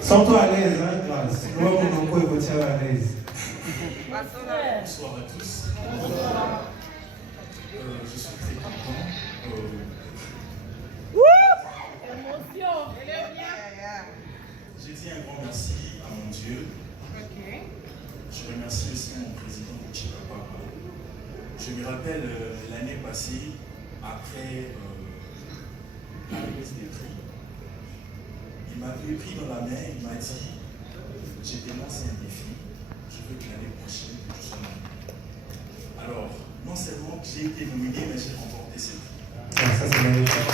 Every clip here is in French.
Sens-toi à l'aise, hein, Grâce. Moi, mon emploi, il faut tirer à l'aise. Bonsoir à tous. Je suis très content. J'ai dit un grand merci à mon Dieu. Je remercie aussi mon président Chikapa. Je me rappelle l'année passée, après la remise des prix, il m'avait pris dans la main, il m'a dit, j'ai lancé un défi, je veux que l'année prochaine, tu sois nominé. Alors, non seulement j'ai été nominé, mais j'ai remporté ce prix. Ça, c'est magnifique.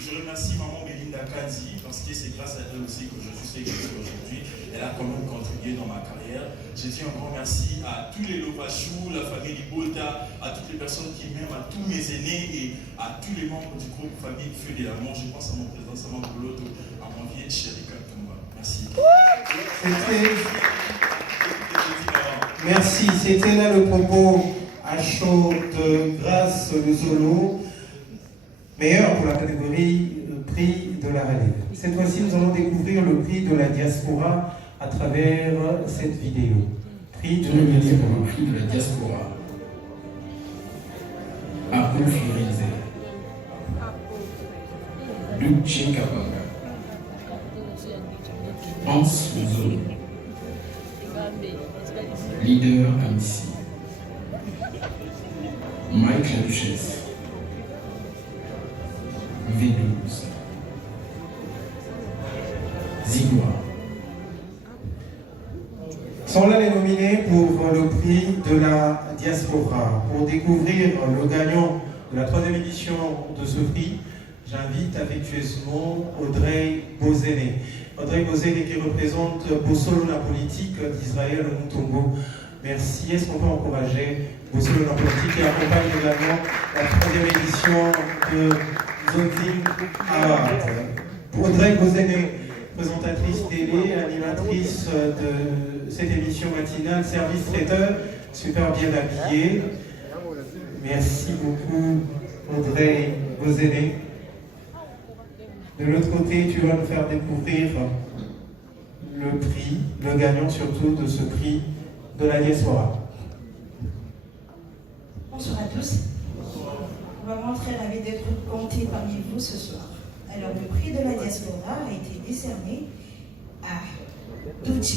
Je remercie maman Belinda Kanzi parce que c'est grâce à elle aussi que je suis ce que je suis aujourd'hui. Elle a quand même contribué dans ma carrière. Je dis un grand merci à tous les Lopachou, la famille Libolta, à toutes les personnes qui m'aiment, à tous mes aînés et à tous les membres du groupe Famille Feu de l'amour. Je pense à mon président Sama Boloto, à mon vieil chéri Katumba. Merci. Merci, c'était là le propos à chaud de Grâce Le Zolo, meilleur pour la catégorie prix de la relève. Cette fois-ci, nous allons découvrir le prix de la diaspora à travers cette vidéo. Prix de la diaspora. Le prix de la diaspora. Abou Firenze. Luc Kapanga. Hans Luzolo. Leader Amici. Mike La Duchesse. V12. Zigua. Sont là les nominés pour le prix de la diaspora. Pour découvrir le gagnant de la 3e édition de ce prix, j'invite affectueusement Audrey Bozene. Audrey Bozene qui représente Bossolo la politique d'Israël au Mutombo. Merci. Est-ce qu'on peut encourager Bossolo la politique qui accompagne également la 3e édition de Zoding Award. Audrey Bozene, présentatrice télé, animatrice de cette émission matinale, service traiteur, super bien habillée. Merci beaucoup Audrey Bozene. De l'autre côté, tu vas nous faire découvrir le prix, le gagnant surtout de ce prix de la diaspora. Bonsoir à tous. Vraiment très ravi d'être compté parmi vous ce soir. Alors, le prix de la diaspora a été décerné à Duce.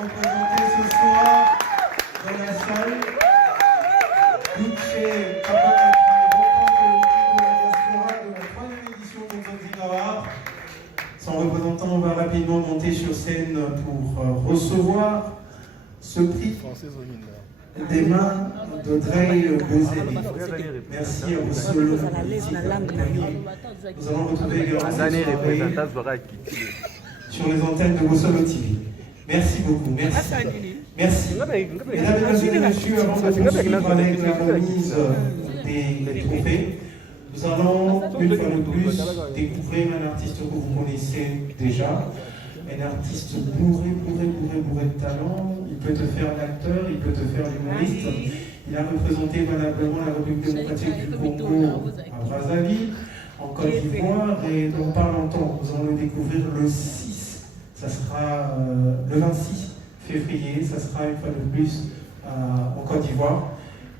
Représenté ce soir dans la salle. Duce Kapanga qui remporte le prix de la diaspora de la 3e édition de Zoding Award. Son représentant va rapidement monter sur scène pour recevoir ce prix des mains d'Audrey Bozene. Merci à vous seul. Nous allons retrouver également sur les antennes de Bossolo TV. Merci beaucoup. Merci. Merci. Mesdames et messieurs, avant de poursuivre avec la remise des trophées, nous allons une fois de plus découvrir un artiste que vous connaissez déjà. Un artiste bourré de talent. Il peut te faire l'acteur, il peut te faire l'humoriste. Il a représenté valablement la République démocratique du Congo à Brazzaville, en Côte d'Ivoire, et dans pas longtemps, nous allons le découvrir le 6. Ça sera le 26 février, ça sera une fois de plus en Côte d'Ivoire.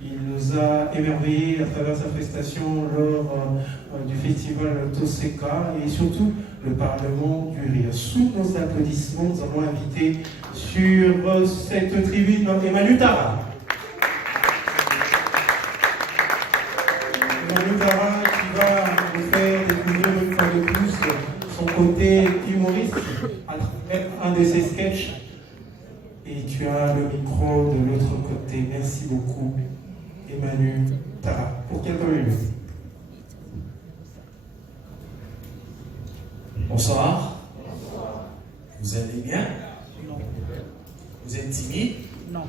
Il nous a émerveillés à travers sa prestation lors du festival Toseka et surtout le Parlement du Rire. Sous nos applaudissements, nous avons invité sur cette tribune Emmanuel Tara. Emmanuel Tara qui va nous faire découvrir une fois de plus son côté humoriste à travers un de ses sketchs. Et tu as le micro de l'autre côté. Merci beaucoup, Emmanuel Tara, pour quelques minutes. Bonsoir. Vous allez bien? Non. Vous êtes timide? Non.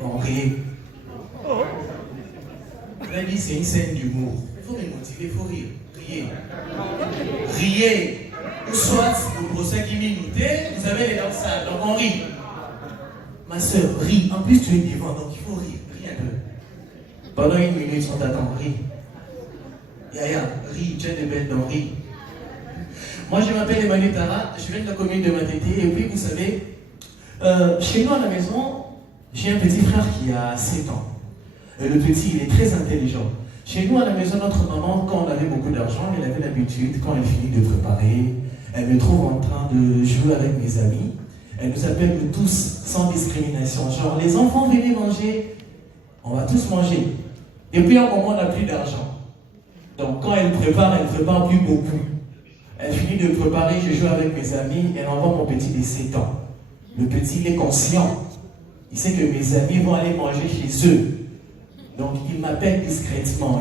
Bon, riez. La vie, c'est une scène d'humour. Il faut me motiver, il faut rire. Riez. Riez. ou soit pour ceux qui m'imitent, vous avez les dents sales, donc on rit. Ma soeur, ris. En plus, tu es vivant, donc il faut rire. Ris un peu. Pendant 1 minute, on t'attend, ris. Yaya, ris, tu as des belles dents, ris. Moi, je m'appelle Emmanuel Tara, je viens de la commune de Matete, et puis vous savez, chez nous à la maison, j'ai un petit frère qui a 7 ans. Le petit, il est très intelligent. Chez nous à la maison, notre maman, quand on avait beaucoup d'argent, elle avait l'habitude, quand elle finit de préparer, elle me trouve en train de jouer avec mes amis. Elle nous appelle tous sans discrimination. Genre, les enfants, venez manger, on va tous manger. Et puis à un moment, on n'a plus d'argent. Donc quand elle prépare plus beaucoup. Elle finit de préparer, je joue avec mes amis, elle envoie mon petit de 7 ans. Le petit, il est conscient. Il sait que mes amis vont aller manger chez eux. Donc il m'appelle discrètement.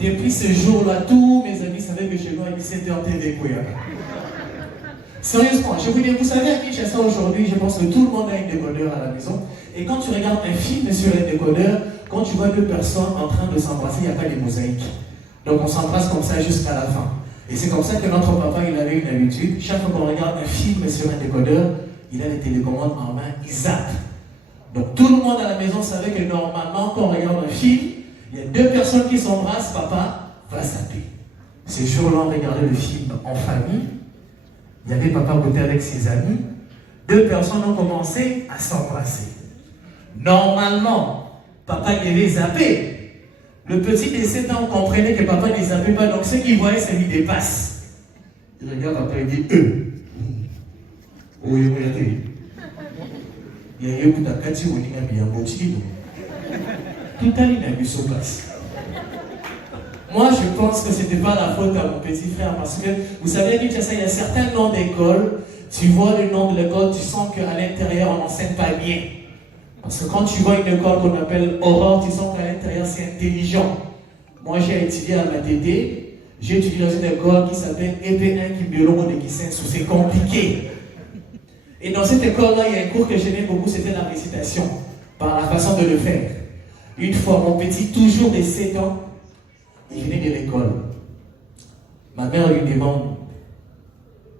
Depuis ce jour-là, tous mes amis savaient que chez moi, il était en TV. Sérieusement, je vous dis, vous savez à Kinshasa aujourd'hui, je pense que tout le monde a un décodeur à la maison. Et quand tu regardes un film sur un décodeur, quand tu vois 2 personnes en train de s'embrasser, il n'y a pas de mosaïque. Donc on s'embrasse comme ça jusqu'à la fin. Et c'est comme ça que notre papa, il avait une habitude. Chaque fois qu'on regarde un film sur un décodeur, il a les télécommandes en main, il zappe. Donc tout le monde à la maison savait que normalement, quand on regarde un film, il y a 2 personnes qui s'embrassent, papa va zapper. Ce jour-là, on regardait le film en famille. Il y avait papa côté avec ses amis. 2 personnes ont commencé à s'embrasser. Normalement, papa devait zapper. Le petit de 7 ans comprenait que papa ne zappait pas, donc ce qu'il voyait, ça lui dépasse. Il regarde papa et dit oui, regardez. Il y a eu un kati où il y a un botti. Tout à l'heure, il a vu son place. Moi, je pense que ce n'était pas la faute à mon petit frère, parce que vous savez, il y a certains noms d'école, tu vois le nom de l'école, tu sens qu'à l'intérieur, on n'enseigne pas bien. Parce que quand tu vois une école qu'on appelle Aurore, tu sens qu'à l'intérieur, c'est intelligent. Moi, j'ai étudié à Matete, j'ai étudié dans une école qui s'appelle EP1 Kimbelongo de Kisensu, c'est compliqué. Et dans cette école-là, il y a un cours que j'aimais beaucoup, c'était la récitation, par la façon de le faire. Une fois, mon petit, toujours de 7 ans, il venait de l'école. Ma mère lui demande,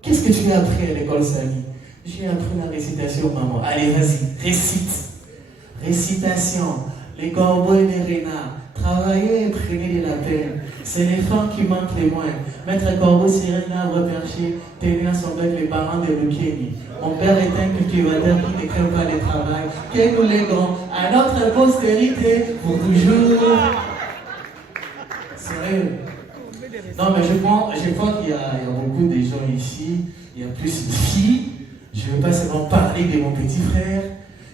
qu'est-ce que tu as appris à l'école, Samy? J'ai appris la récitation, maman. Allez, vas-y, récite. Récitation. Les corbeaux et les renards. Travaillez et prenez de la peine. C'est les femmes qui manquent les moins. Maître Corbeau sur un arbre perché, tenant son bec les parents de Lukeni. Mon père est un cultivateur qui ne craint pas le travail. Que nous léguons à notre postérité pour toujours. Sérieux? Non, mais je crois qu'il y a beaucoup de gens ici. Il y a plus de filles. Je ne vais pas seulement parler de mon petit frère.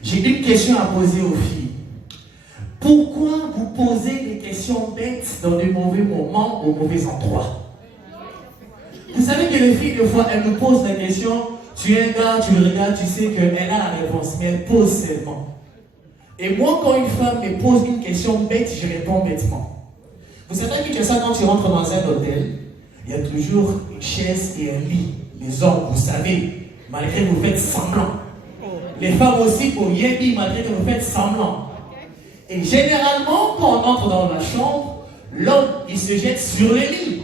J'ai une question à poser aux filles. Pourquoi vous posez des questions bêtes dans des mauvais moments, au mauvais endroit? Vous savez que les filles, des fois, elles nous posent la question, tu es un gars, tu le regardes, tu sais qu'elle a la réponse, mais elle pose seulement. Et moi, quand une femme me pose une question bête, je réponds bêtement. Vous savez que ça, quand tu rentres dans un hôtel, il y a toujours une chaise et un lit. Les hommes, vous savez, malgré que vous faites semblant. Les femmes aussi, pour Yébi, malgré que vous faites semblant. Et généralement, quand on entre dans la chambre, l'homme, il se jette sur le lit.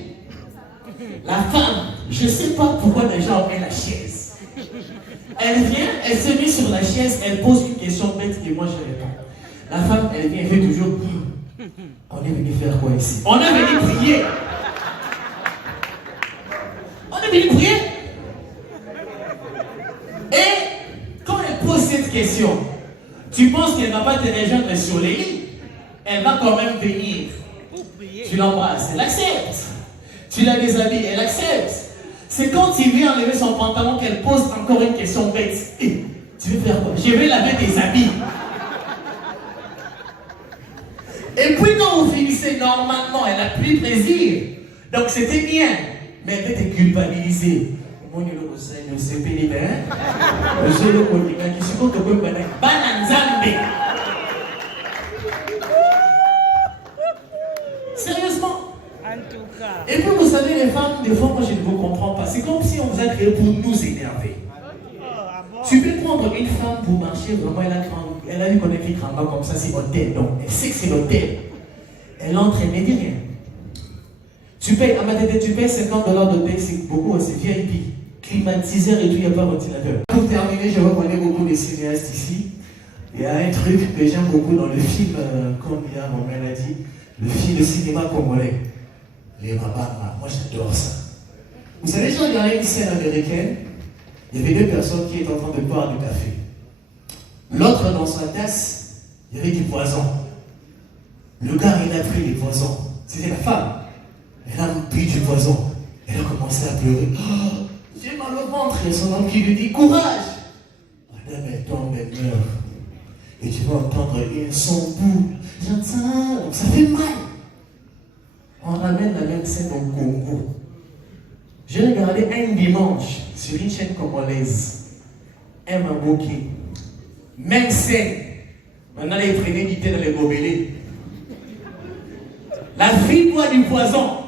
La femme, je ne sais pas pourquoi les gens ont la chaise. Elle vient, elle se met sur la chaise, elle pose une question bête et moi je réponds. La femme, elle vient, elle fait toujours on est venu faire quoi ici? On est venu prier. On est venu prier. Et quand elle pose cette question, tu penses qu'elle ne va pas te rejoindre sur les lits? Elle va quand même venir. Tu l'embrasses, elle accepte. Tu la déshabilles, elle accepte. C'est quand il vient enlever son pantalon qu'elle pose encore une question bête. Et, tu veux faire quoi? Je vais laver tes habits. Et puis quand vous finissez normalement, elle n'a plus plaisir. Donc c'était bien. Mais elle va te culpabiliser. Moi, je ne sais pas. Sérieusement. En tout cas. Et puis vous savez, les femmes, des fois, moi je ne vous comprends pas. C'est comme si on vous a créé pour nous énerver. Tu peux prendre une femme pour marcher, vraiment, elle a vu qu'on est fait grand comme ça, c'est l'hôtel. Donc elle sait que c'est l'hôtel. Elle entre, elle ne dit rien. Tu payes, à ma tête, tu payes $50 d'hôtel, c'est beaucoup, c'est VIP. Climatiseur et tout, il n'y a pas ventilateur. Pour terminer, je reconnais beaucoup les cinéastes ici. Il y a un truc que j'aime beaucoup dans le film, comme il y a Romain l'a dit, le cinéma congolais. Les Mabama, moi j'adore ça. Vous savez, j'ai regardé une scène américaine, il y avait deux personnes qui étaient en train de boire du café. L'autre, dans sa tasse, il y avait du poison. Le gars, il a pris les poisons. C'était la femme. Elle a pris du poison. Elle a commencé à pleurer. Oh, j'ai mal au ventre. Et son homme qui lui dit, courage. Madame, elle tombe, elle meurt. Et tu vas entendre un son bout. J'entends, ça fait mal. On ramène la même scène au Congo. J'ai regardé un dimanche sur une chaîne congolaise. Un Maboki. Même scène. Maintenant, ils prenaient du thé dans les gobelets. La fille boit du poison.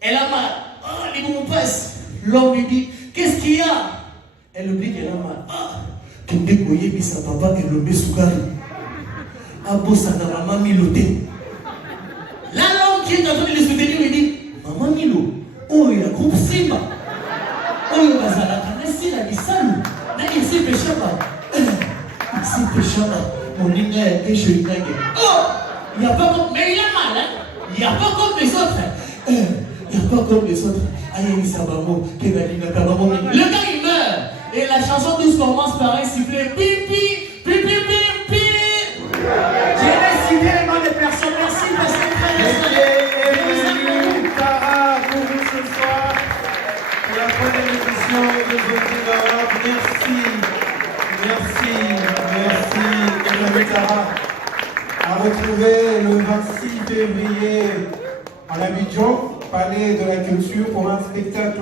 Elle a mal. Oh, les bons passe. L'homme lui dit, qu'est-ce qu'il y a? Elle oublie qu'elle a mal. Ah, tu me décoyais, puis sa papa, elle le met sous garde. Ah, bon, ça n'a maman miloté. Là, l'homme qui est en train de le soutenir, lui dit, maman Milo, oh, il y a un groupe Simba. Oh, il y a un Nassi, la Bissam. Là, il s'est péché pas. Il s'est péché pas. Mon ligne est joli. Oh, il n'y a pas comme. Mais il a mal, hein. Il n'y a pas comme les autres. Il n'y a pas comme les autres. Aïe, Sabamo, Kenalina, Kabamo. Le gars, il meurt. Et la chanson tous commence par un sifflet. Pipi, pipi, pipi. J'ai décidé les noms des personnes. Merci, parce que Tara, pour vous ce soir, pour la première édition de Voting Europe. Merci, Tara. À retrouver le 26 février à Abidjan, Palais de la Culture, pour un spectacle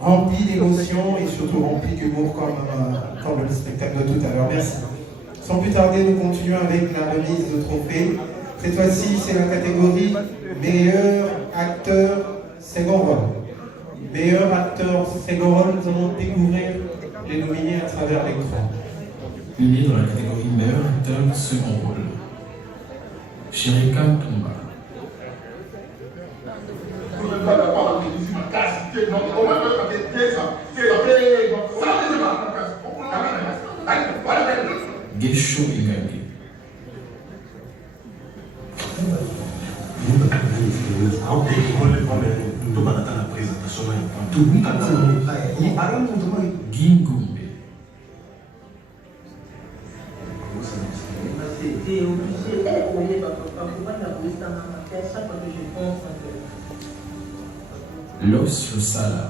rempli d'émotions et surtout rempli d'humour comme le spectacle de tout à l'heure. Merci. Sans plus tarder, nous continuons avec la remise de trophées. Cette fois-ci, c'est la catégorie meilleur acteur second rôle. Meilleur acteur second rôle, nous allons découvrir les nominés à travers l'écran. Nominé dans la catégorie meilleur acteur second rôle. Chirika Tumba. Gesho Igage. Gingumbe. Los Rosala.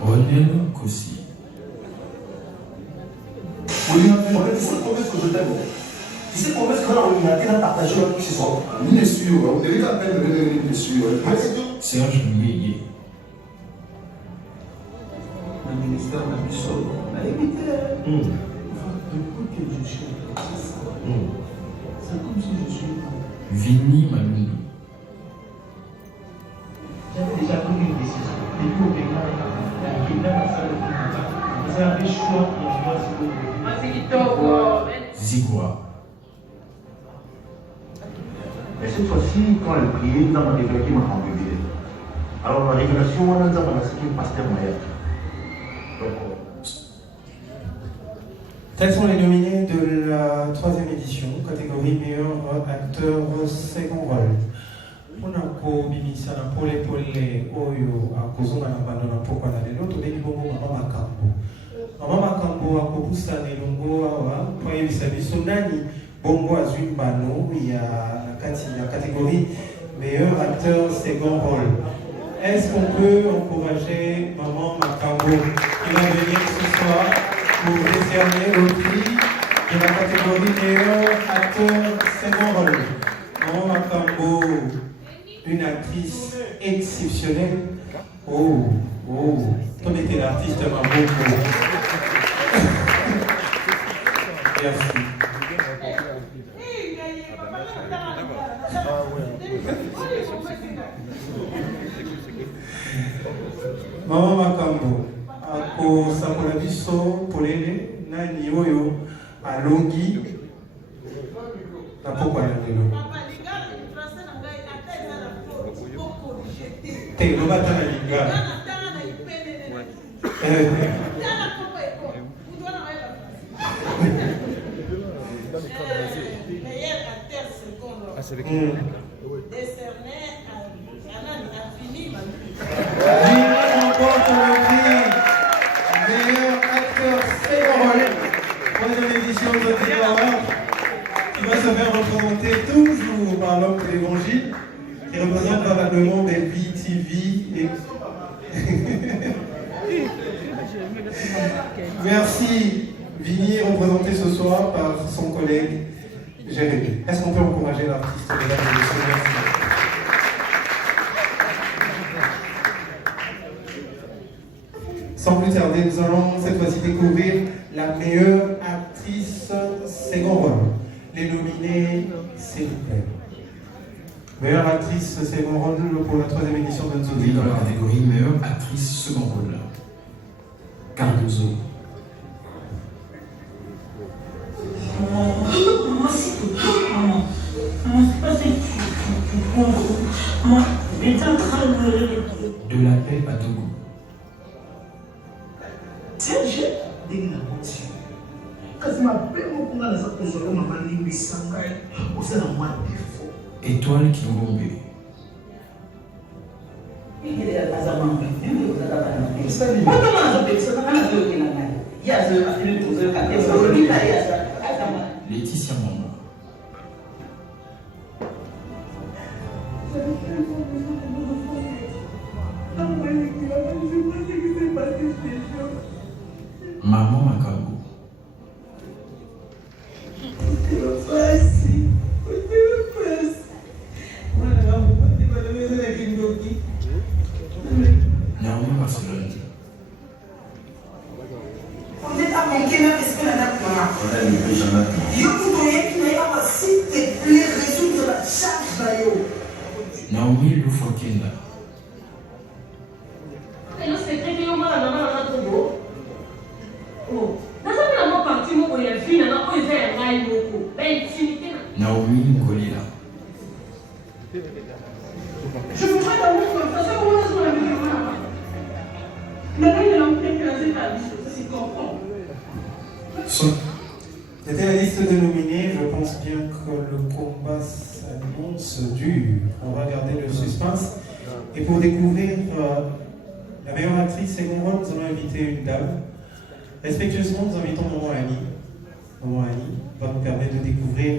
Ronel Kossi. Tu sais combien est-ce qu'on a ordinateur à partager avec qui ce soit? Ni les suivre, vous devez à peine de les suivre. Serge Mieye. Le ministère de la Mission a évité. Écoute que je suis. C'est comme si je suis. Vini Malundu. J'avais déjà pris une décision. Depuis au Bénin, il y a la salle de Bénin. Vous avez le choix pour moi, Zigua. Mais cette fois-ci, quand elle priait, nous avons révélé qu'il m'a enlevé. Alors la révélation, nous avons laissé qu'il pasteur Maya. Tels sont les nominés de la 3e édition, catégorie meilleur acteur second rôle. Onako bimisa na pole pole oyo akozonga na bando na pokwa na lelo tobengi bongo mama Makambo. Mama Makambo akobusa nelongo awa po ayebisa biso nani bongo azwi mbano ya la catégorie meilleur acteur second rôle. Est-ce qu'on peut encourager maman Makambo qui va venir ce soir pour décerner le prix de la catégorie meilleur acteur second rôle? Maman Makambo, une actrice exceptionnelle. Oh, comme était l'artiste Maboko. Merci. Maman Makambo, ako sakola biso polele nani oyo alongi na pokwa na lelo te loba ta na lingala remporte le prix meilleur acteur second rôle, troisième édition de The Award, qui va se faire représenter toujours par l'homme de l'évangile, qui représente valablement des BTV. Merci Vini, représenté ce soir par son collègue Jérémy. Est-ce qu'on peut encourager l'artiste, mesdames et messieurs? Merci. Sans plus tarder, nous allons cette fois-ci découvrir la meilleure actrice second rôle. Les nominés, s'il vous plaît. Meilleure actrice second rôle pour la troisième édition de Nzodi. Dans la catégorie meilleure actrice second rôle. Cardozo. Maman, s'il te plaît, maman. Maman, c'est pas ça que tu comprends. Maman, mais t'es en train de... De la paix à Togo. C'est un jeu de la voiture. Quand tu m'appelles, on a la sorte de maman Limbisanga, on s'est dans moi défaut. Étoile qui tombe. Il est à la maman. Il est à la maman. Laetitia Mamba. Maman Makambo. Naomi Barcelone. On est à manquer même est-ce que la date je voudrais qu'il y ait un s'il te plaît résoudre la charge d'ailleurs. Naomi Lufokenda. Le secret que maman a Togo. Oh, dans un moment parti mon il a fini dans un fait un rail beaucoup. Ben intimité. Naomi Kolila. Je voudrais d'abord que parce que comment est-ce qu'on a vu maman. Maintenant il a fait que c'est ta vie, c'est comprendre. C'était la liste de nominés. Je pense bien que le combat s'annonce dur. On va garder le suspense. Et pour découvrir la meilleure actrice second rôle, nous allons inviter une dame. Respectueusement, nous invitons Maman Annie. Maman Annie va nous permettre de découvrir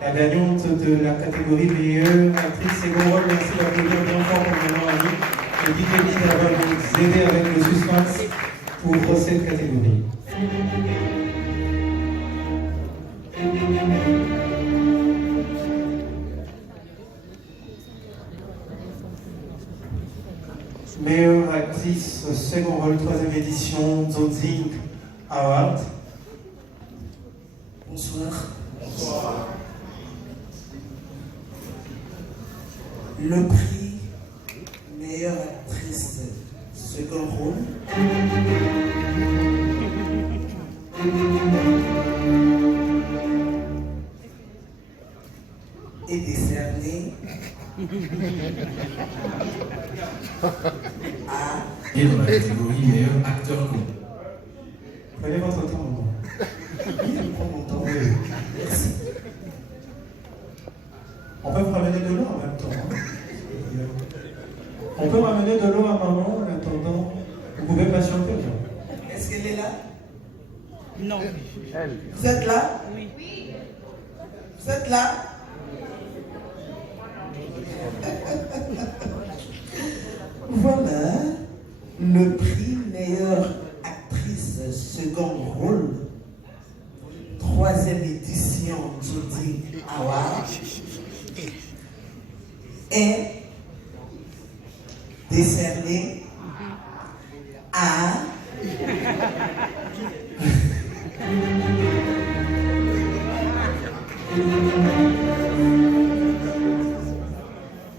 la gagnante de la catégorie meilleure actrice second rôle. Merci d'applaudir bien fort pour Maman Annie. Et dites-lui d'avoir nous aider avec le suspense pour cette catégorie. Meilleure actrice second rôle, troisième édition, Nzodi Award. Bonsoir. Bonsoir. Le prix meilleure actrice second rôle est décerné Et dans la catégorie meilleur acteur co. Prenez votre temps, maman. Prends mon temps. Merci. On peut me ramener de l'eau en même temps. Hein. On peut ramener de l'eau à maman en attendant. Vous pouvez patienter. Est-ce qu'elle est là? Non. Vous êtes là? Oui. Vous êtes là? Voilà le prix meilleure actrice second rôle, troisième édition Nzodi Award, est décerné à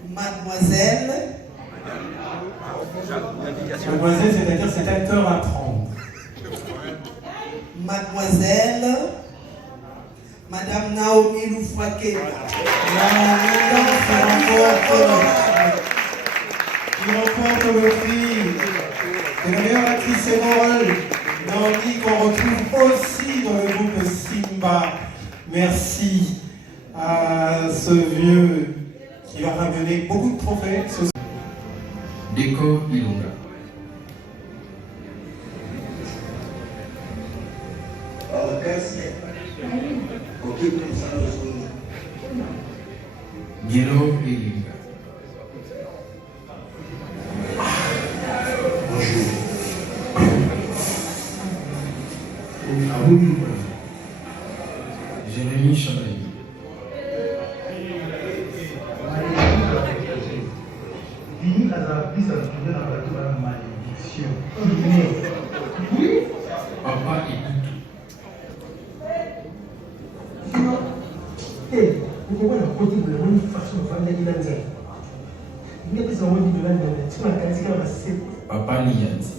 Mademoiselle. Mademoiselle, c'est-à-dire cet acteur à prendre. Mademoiselle, Madame Naomi Loufouaké. Il remporte le prix de la meilleure actrice sénérale, Naomi, qu'on retrouve aussi dans le groupe Simba. Merci à ce vieux qui va ramener beaucoup de trophées. Déco Ilonga. Gelo Ilinga. Jérémy Chavaillé. Papa Ikutu. Papa Liati.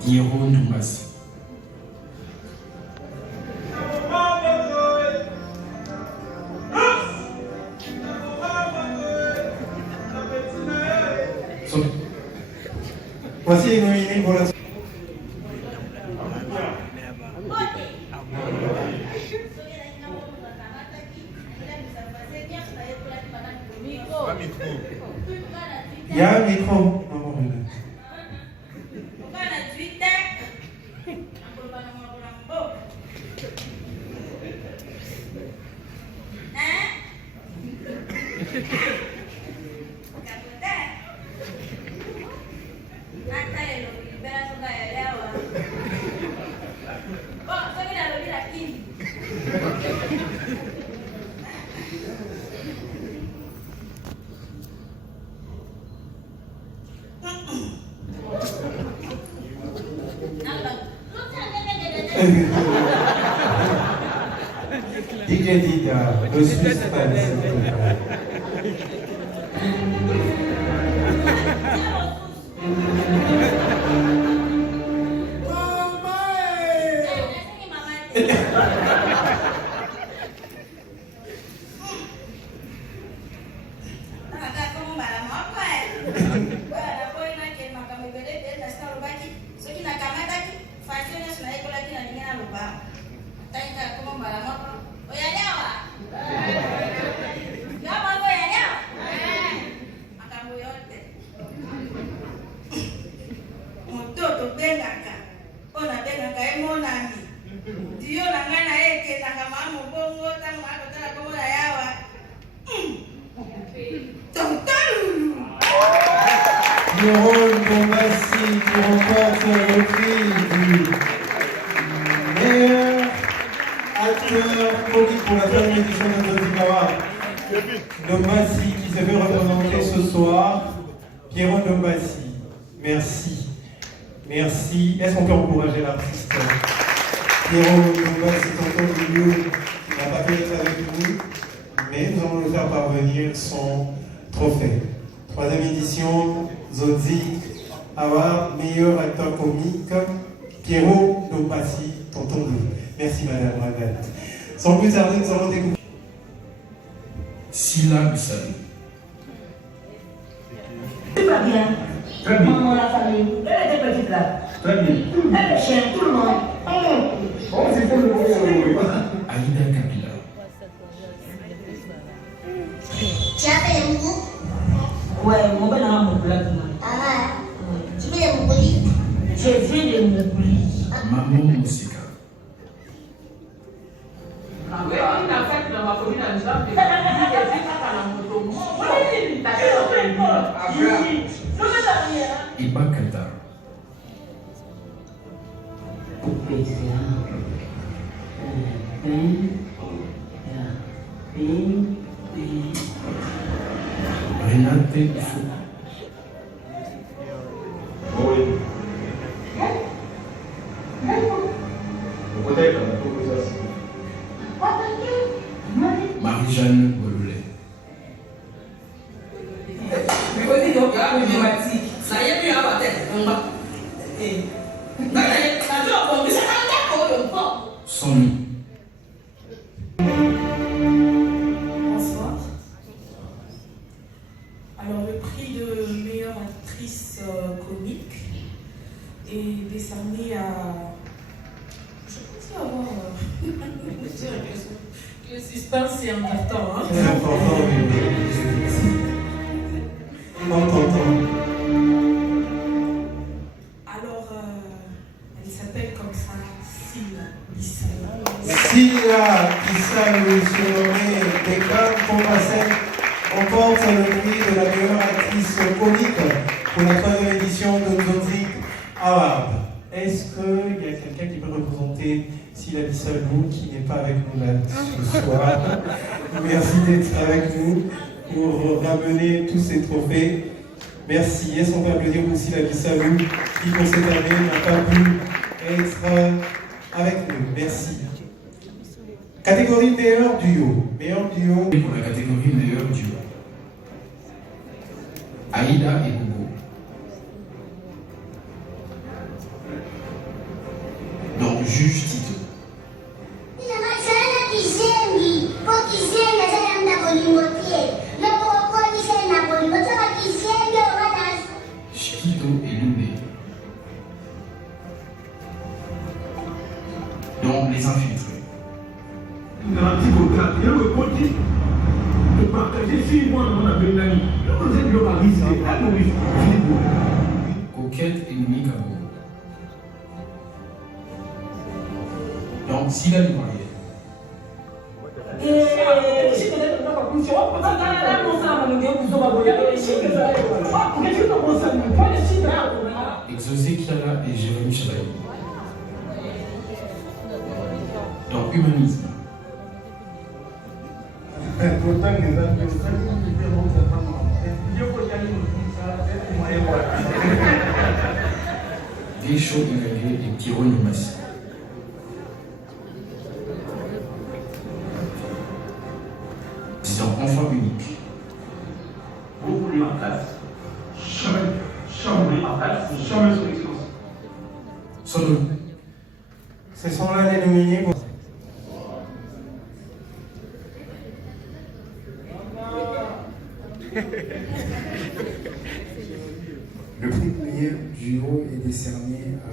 Diero Ndumbasi. Voici les nominés pour la... Il y a un micro. DJ Dida, le suspense. Jérôme Bombassi qui remporte le prix du meilleur acteur comique pour la troisième édition de Dozikawa. Bombassi qui se fait représenter ce soir. Pierrot Bombassi, merci. Merci. Est-ce qu'on peut encourager l'artiste Pierrot Bombassi, tonton Lulu, qui n'a pas pu être avec nous, mais nous allons lui faire parvenir son trophée. Troisième édition, Zodzi Award, meilleur acteur comique, Pierrot Bombassi, tonton Lulu. Merci Madame Ravel. Sans plus tarder, nous allons découvrir. Sila Bissani. Tout va bien. Très bien. Maman, la famille. Elle était petite là. Très bien. Elle est chien, tout le monde. C'est pour le Aïda Kapila. Tu as fait un mot? Ouais, mon père a un mot là. Ah, tu veux les mots? Je viens de me bouler. Maman Moussika. Oui, on a fait dans ma commune à Nizam, des gens qui disent que c'est pas la moto. Iba Kata. Renate Fou. Marie-Jeanne Boloulet. c'est important. Hein? C'est important, oui. On t'entend. Alors, elle s'appelle comme ça, Silla Bissau. Silla Bissau, surnommée Beckham Compassel, remporte le prix de la meilleure actrice comique pour la 3e édition de Nzozi Award. Est-ce qu'il y a quelqu'un qui peut représenter Silla Bissau qui n'est pas avec nous là ce soir? Merci d'être avec nous pour ramener tous ces trophées. Merci. Est-ce qu'on peut applaudir pour Silla Bissau qui pour cette année n'a pas pu être avec nous? Merci. Catégorie meilleur duo. Meilleur duo. Pour la catégorie meilleur duo, Aïda et Gogo. Donc, juge Tito. Chiquito et Loubé. Donc, les infiltrés. Coquette et Monique Abou. Donc, Silla Livoirienne. Exosé Kiala et Jérémy Chalaï. Donc, humanisme. Deschaux Irénée et Pierrot Nimassi. Disant enfant unique. Vous voulez en place, chambrez en place, chambrez sur l'excellence. Solo. Ce sont là les nominés pour... Le prix de meilleur duo est décerné à...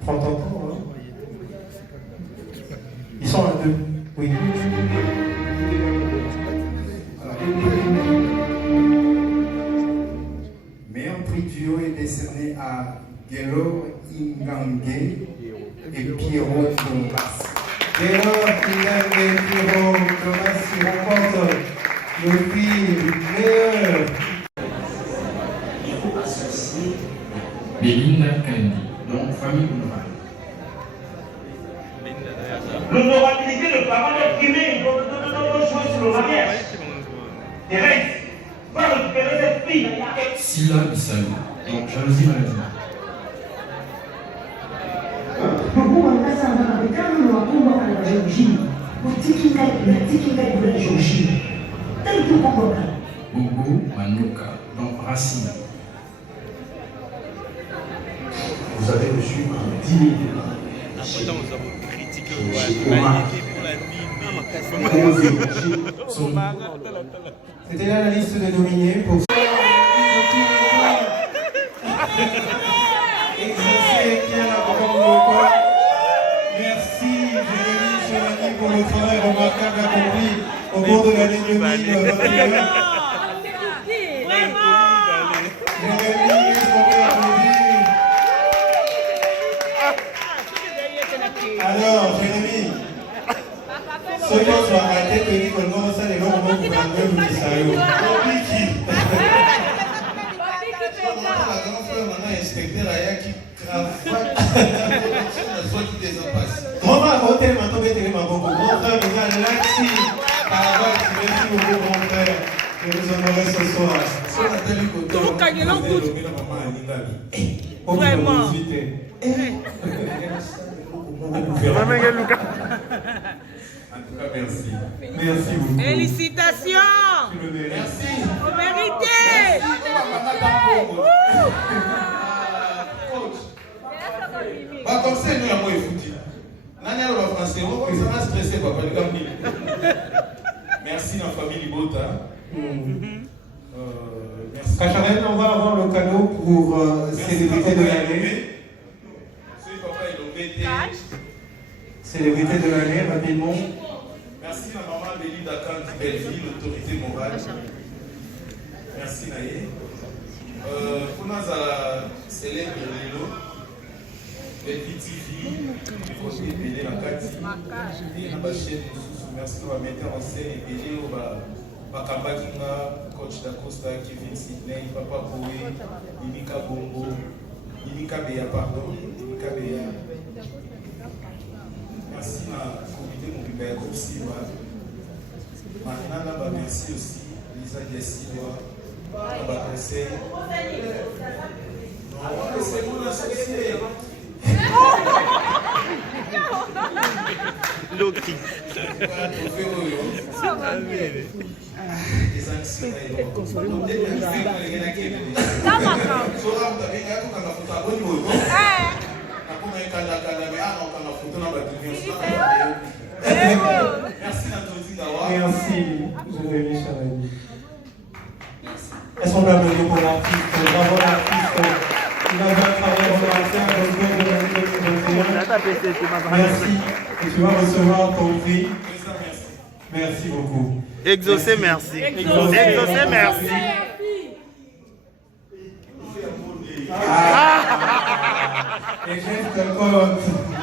Prends ton temps, hein. Ils sont à 2. Oui. Meilleur prix duo est décerné à Gelo Ingange et Pierrot Thomas. Gelo Ingange et Pierrot Thomas qui remportent le prix meilleur. Il faut associer Belinda Kandi, donc famille honorable. L'honorabilité de parents est primée, nous jouer sur le mariage. Thérèse, va récupérer cette fille. Silla Bissau, donc jalousie maladie. Bobo Manoka, donc Racine. Vous avez reçu 10 000 Pourtant, nous avons critiqué C'était là la liste des nominés pour... Merci Jérémy Chérani pour le travail remarquable accompli au cours de l'année 2021. Jérémy, est-ce qu'on peut applaudir? Alors, Jérémy, ceux qui sont arrêtés te disent que non, ça les gens vont vous prendre même du salaud. La grande frère maintenant inspecteur Aya qui cravate soit qui désempasse. Grand frère, mon tel maintenant mettez ma beaucoup. Grand frère, vous allez là-dessus. Merci beaucoup, grand frère. Je vous honorerai ce soir. Si on a tel côté, on va gagner l'encoute. Vraiment. En tout cas, merci. Merci beaucoup. Félicitations. Merci. Vous méritez. Bah, comme ça, nous, avons foutu. Nana, on va français, ça m'a stressé, papa. Merci, la famille Libota. Merci. Kacharel, on va avoir le cadeau pour célébrité de l'année. Si papa est nommé, Célébrité de l'année, rapidement. Merci à maman Béli Dakan de Belleville, l'autorité morale. Merci Naye. Pour nous, à célèbre Lelo, Belleville TV, côté Bélé la Kati, et la chaîne merci à mettre en scène et Bélé au Bakamba Kinga, coach d'Acosta, Kevin Sidney, Papa Boé, Mimika Bongo, Mimika Beya, pardon, Mimika Beya. Merci à la communauté Mobile aussi. Maintenant, merci aussi Lisa Diassiwa, à conseil. Non, c'est mon associé. Loki. Merci, Jérémy Chavani. Est-ce qu'on peut applaudir pour l'artiste? Bravo l'artiste. Il a bien travaillé dans l'affaire. Merci. Et tu vas recevoir ton prix. Merci beaucoup. Exaucé, merci. Exaucé, merci. Et j'ai un compte.